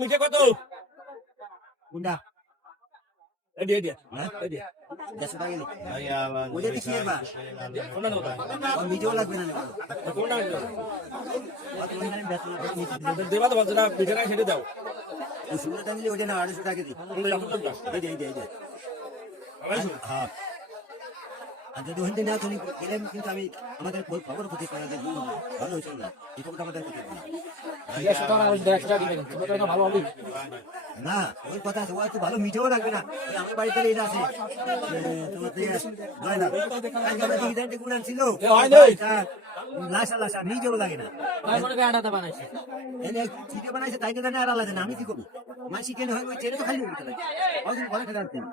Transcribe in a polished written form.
মিঠে কত কোনটা এডিয়া দেশে টাকা গেলি ওইটা দেখি এবার মিঠেও লাগবে না দেবা তো বাচ্চারা পিঠে না সেটা দাও সুন্দরটা নিলে ওইটা না 250 টাকা দিই হ্যাঁ আর যদি ওইটা না তুমি গেলেন কিন্তু আমি আমাদের খবর প্রতি ভালো হয়েছিল না এই খবরটা আমাদের করতে না ওই কথা আছে ও এত ভালো মিঠেও লাগবে না আমার বাড়িতে এটা আছে তোমার ছিল লাসা লাসা নিজেও লাগে না বানাইছে তাই তো আর আলাদা না আমি কি করবো মাসি কেন হয় ওই চেনে তো খালি ঘরে খেতে আসতেন